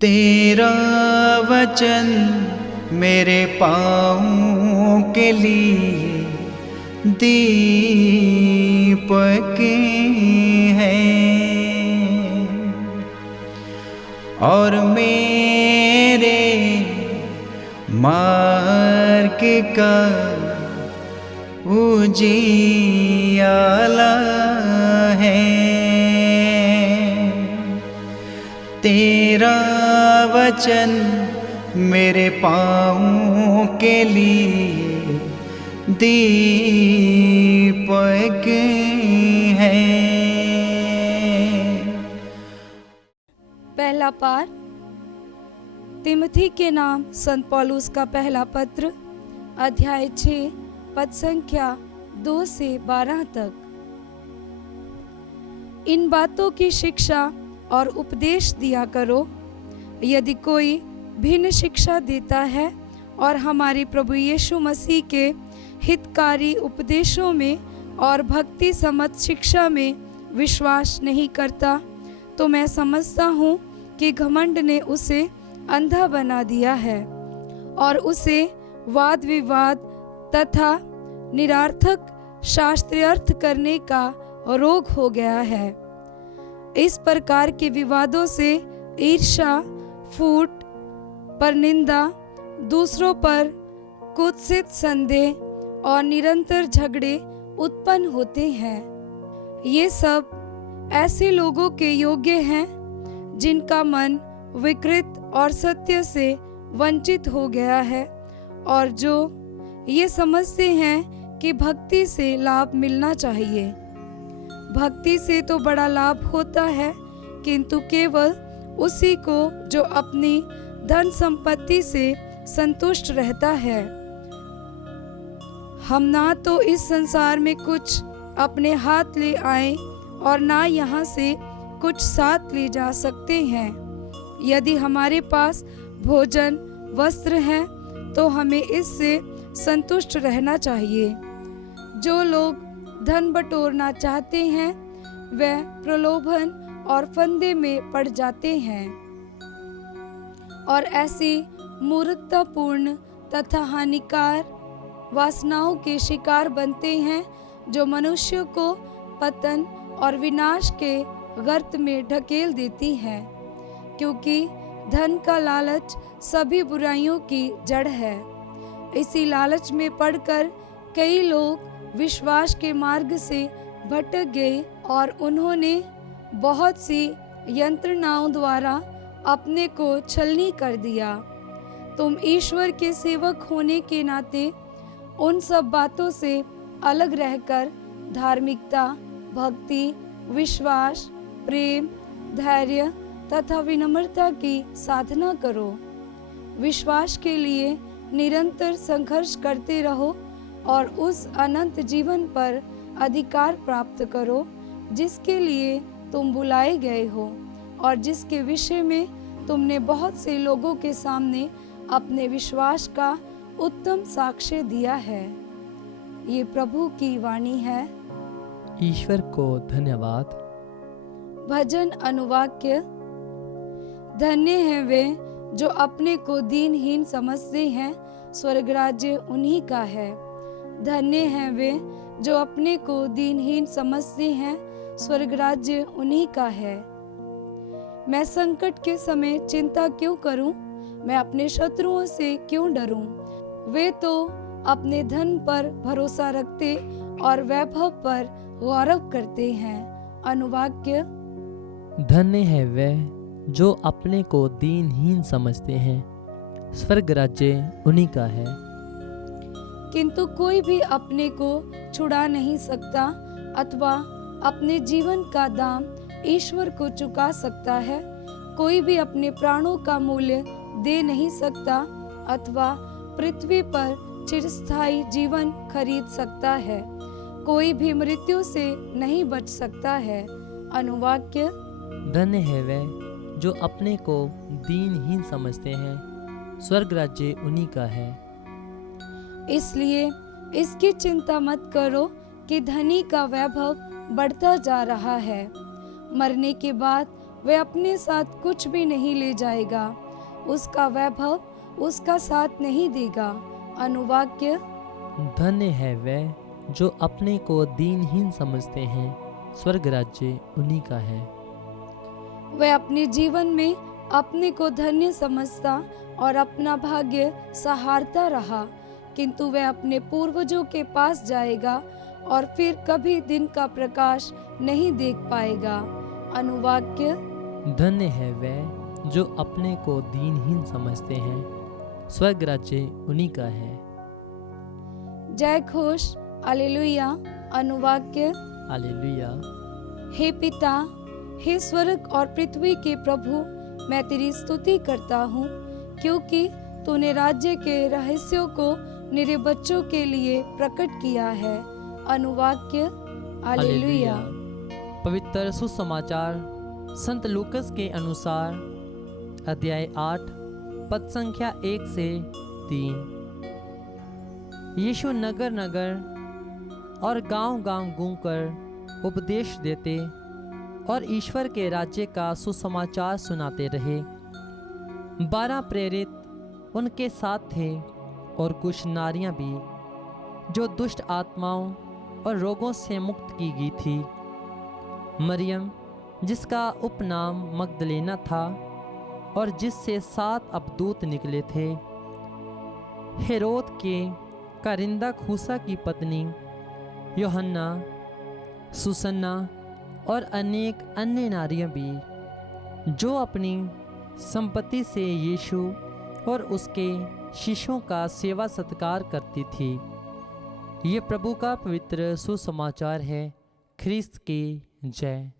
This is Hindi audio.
तेरा वचन मेरे पाँवों के लिए दीपक है और मेरे मार्ग का उजियाला है। तेरा वचन मेरे पाँवों के लिए दीपक है। पहला पाठ तिमोथी के नाम संत पौलुस का पहला पत्र, अध्याय 6, पद संख्या 2 से 12 तक। इन बातों की शिक्षा और उपदेश दिया करो। यदि कोई भिन्न शिक्षा देता है और हमारे प्रभु यीशु मसीह के हितकारी उपदेशों में और भक्ति सम्मत शिक्षा में विश्वास नहीं करता, तो मैं समझता हूँ कि घमंड ने उसे अंधा बना दिया है और उसे वाद विवाद तथा निरर्थक शास्त्रार्थ करने का रोग हो गया है। इस प्रकार के विवादों से ईर्ष्या, फूट, परनिंदा, दूसरों पर कुत्सित संदेह और निरंतर झगड़े उत्पन्न होते हैं। ये सब ऐसे लोगों के योग्य हैं जिनका मन विकृत और सत्य से वंचित हो गया है और जो ये समझते हैं कि भक्ति से लाभ मिलना चाहिए। भक्ति से तो बड़ा लाभ होता है, किंतु केवल उसी को जो अपनी धन संपत्ति से संतुष्ट रहता है। हम ना तो इस संसार में कुछ अपने हाथ ले आए और ना यहाँ से कुछ साथ ले जा सकते हैं। यदि हमारे पास भोजन वस्त्र है तो हमें इससे संतुष्ट रहना चाहिए। जो लोग धन बटोरना चाहते हैं वे प्रलोभन और फंदे में पड़ जाते हैं और ऐसी मूर्खतापूर्ण तथा हानिकार वासनाओं के शिकार बनते हैं जो मनुष्य को पतन और विनाश के गर्त में ढकेल देती हैं, क्योंकि धन का लालच सभी बुराइयों की जड़ है। इसी लालच में पड़कर कई लोग विश्वास के मार्ग से भटक गए और उन्होंने बहुत सी यंत्रणाओं द्वारा अपने को छलनी कर दिया। तुम ईश्वर के सेवक होने के नाते उन सब बातों से अलग रहकर धार्मिकता, भक्ति, विश्वास, प्रेम, धैर्य तथा विनम्रता की साधना करो। विश्वास के लिए निरंतर संघर्ष करते रहो और उस अनंत जीवन पर अधिकार प्राप्त करो जिसके लिए तुम बुलाए गए हो और जिसके विषय में तुमने बहुत से लोगों के सामने अपने विश्वास का उत्तम साक्ष्य दिया है। ये प्रभु की वाणी है। ईश्वर को धन्यवाद। भजन अनुवाक्य। धन्य हैं वे जो अपने को दीनहीन समझते हैं, स्वर्ग राज्य उन्हीं का है। धन्य हैं वे जो अपने को दीनहीन समझते हैं, स्वर्ग राज्य उन्हीं का है। मैं संकट के समय चिंता क्यों करूं? मैं अपने शत्रुओं से क्यों डरूं? वे तो अपने धन पर भरोसा रखते और वैभव पर गौरव करते हैं। अनुवाक्य। धन्य है वे जो अपने को दीनहीन समझते हैं, स्वर्ग राज्य उन्हीं का है। किंतु कोई भी अपने को छुड़ा नहीं सकता अथवा अपने जीवन का दाम ईश्वर को चुका सकता है। कोई भी अपने प्राणों का मूल्य दे नहीं सकता अथवा पृथ्वी पर चिरस्थायी जीवन खरीद सकता है। कोई भी मृत्यु से नहीं बच सकता है। अनुवाक्य। धन्य है वे जो अपने को दीनहीन समझते हैं, स्वर्ग राज्य उन्हीं का है। इसलिए इसकी चिंता मत करो कि धनी का वैभव बढ़ता जा रहा है। मरने के बाद वह अपने साथ कुछ भी नहीं ले जाएगा, उसका वैभव उसका साथ नहीं देगा। अनुवाक्य। धन्य है वह जो अपने को दीनहीन समझते हैं, स्वर्ग राज्य उन्हीं का है। वह अपने जीवन में अपने को धन्य समझता और अपना भाग्य सहारता रहा, किंतु वह अपने पूर्वजों के पास जाएगा और फिर कभी दिन का प्रकाश नहीं देख पाएगा। अनुवाक्य। धन्य है वह जो अपने को दीनहीन समझते हैं, स्वर्ग राज्य उन्हीं का है। जय घोष हालेलुया। अनुवाक्य। हालेलुया। हे पिता, हे स्वर्ग और पृथ्वी के प्रभु, मैं तेरी स्तुति करता हूँ, क्योंकि तूने राज्य के रहस्यों को मेरे बच्चों के लिए प्रकट किया है। अनुवाक्य। हालेलुया। पवित्र सुसमाचार संत लूकस के अनुसार अध्याय 8 पद संख्या 1 से 3। यीशु नगर नगर और गांव-गांव घूमकर उपदेश देते और ईश्वर के राज्य का सुसमाचार सुनाते रहे। 12 प्रेरित उनके साथ थे और कुछ नारियां भी, जो दुष्ट आत्माओं और रोगों से मुक्त की गई थी। मरियम, जिसका उपनाम मगदलेना था और जिससे 7 अपदूत निकले थे। हेरोद के कारिंदा खूसा की पत्नी यूहन्ना, सुसन्ना और अनेक अन्य नारियां भी, जो अपनी संपत्ति से यीशु और उसके शिष्यों का सेवा सत्कार करती थी। ये प्रभु का पवित्र सुसमाचार है। ख्रिस्त की जय।